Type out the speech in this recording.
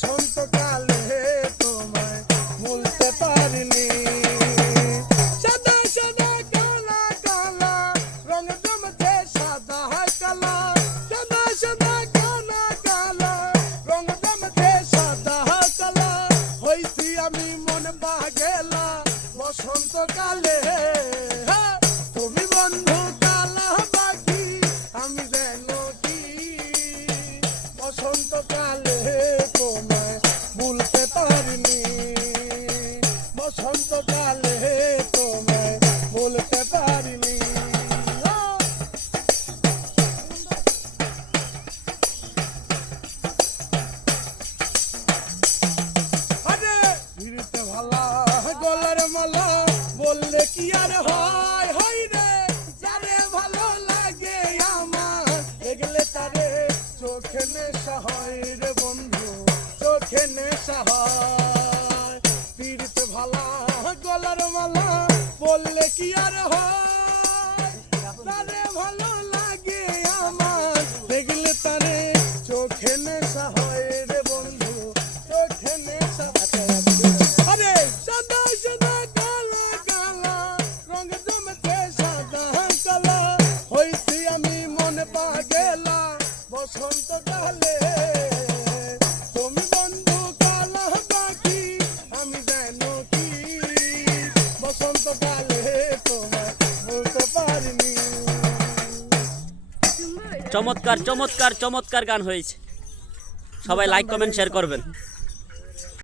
বসন্তকালে তোমায় ভুলতে পারিনি। সাদা সাদা কালা কালা রং জমেছে সাদা কালা, সাদা সাদা কালা কালা রং জমেছে সাদা কালা। হইছি আমি মন পাগেলা বসন্তকালে, তুমি বন্ধু কালা বাকি আমি যেন কি। বসন্তকালে তোমায় ভুলতে পারিনি, বসন্তকালে তোমায় ভুলতে পারিনি। আরে ফিরতে ভালা গলার মালা বললে কি আর হয় হয় রে, যারে ভালো লাগে আমার দেখলে তারে চোখে নেশা হয় রে বন্ধু, চোখে নেশা হয়। ফিরতে ভালা গলার মালা বললে কি আর হয়, যারে ভালো লাগে আমার দেখলে তারে চোখে নেশা হয় রে বন্ধু, চোখে নেশা। আরে সাদা সাদা কালা কালা রং জমেছে সাদা কালা। হইছি আমি মনে পাগেলা বসন্তকালে, তুমি বন্ধু কালা বাকি আমি যেন কি। বসন্তকালে তোমায় বলতে পারিনি। চমৎকার চমৎকার চমৎকার গান হয়েছে। সবাই লাইক কমেন্ট শেয়ার করবেন।